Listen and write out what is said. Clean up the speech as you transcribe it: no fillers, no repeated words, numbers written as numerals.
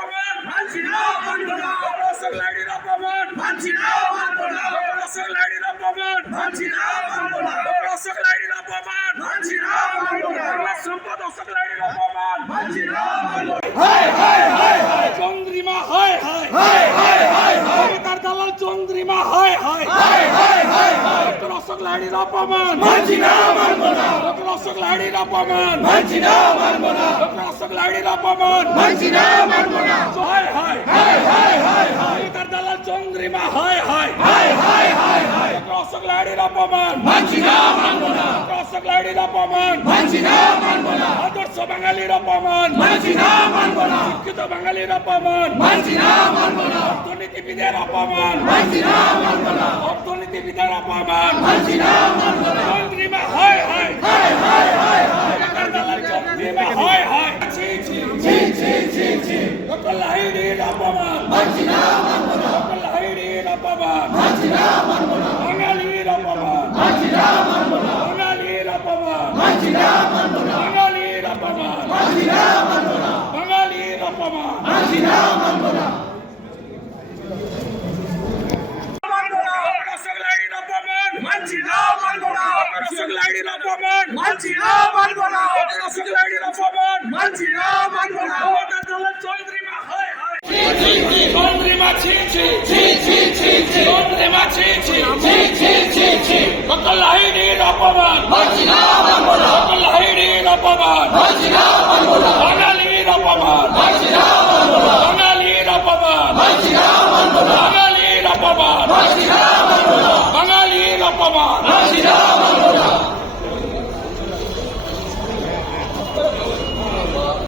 অপমান মানছি না মানব না রসক লাইডির অপমান মানছি না মানব না রসক লাইডির অপমান মানছি না মানব না রসক লাইডির অপমান মানছি না মানব না সম্পদ রসক লাইডির অপমান মানছি না মানব না হায় হায় হায় হায় চন্দ্রিমা হায় হায় হায় হায় হায় হায় তার দালাল চন্দ্রিমা হায় হায় হায় হায় হায় হায় রসক লাইডির অপমান মানছি না মানব না রসক লাইডির অপমান মানছি না মানব না রসক লাইডির অপমান মানছি না মানব না হায় হায় হায় হায় হায় হায় তার দালাল চন্দ্রিমা হায় হায় হায় হায় হায় হায় রসক লাইডির অপমান মানছি না মানব না রসক লাইডির অপমান মানছি না মানব না আদর্শ বাঙালির অপমান মানছি না মানব না শিক্ষিত বাঙালির অপমান মানছি না মানব না অর্থনীতিবিদের অপমান মানছি না মানব না অর্থনীতিবিদের অপমান মানছি না মানব না চন্দ্রিমা হায় হায় হায় হায় হায় হায় তার দালাল চন্দ্রিমা হায় হায় ছি ছি ছি ছি ছি ছি ডক্টর লাহিড়ির অপমান মানছি না মানব না ডক্টর লাহিড়ির অপমান মানছি না মানব না বাঙালির অপমান মানছি না মানব না বাঙালির অপমান মানছি না মানব না বাঙালির অপমান মানছি না মানব না বাঙালির অপমান মানছি না মানব না রসক লাইডির অপমান মানছি না মানব না রসক লাইডির অপমান মানছি না মানব না রসক লাইডির অপমান মানছি না মানব না তার দালাল চন্দ্রিমা হায় হায় চন্দ্রিমা ছি ছি ছি ছি ছি ছি চন্দ্রিমা ছি ছি ছি ছি ছি ছি ডক্টর লাহিড়ির অপমান মানছি না মানব না ডক্টর লাহিড়ির অপমান মানছি না মানব না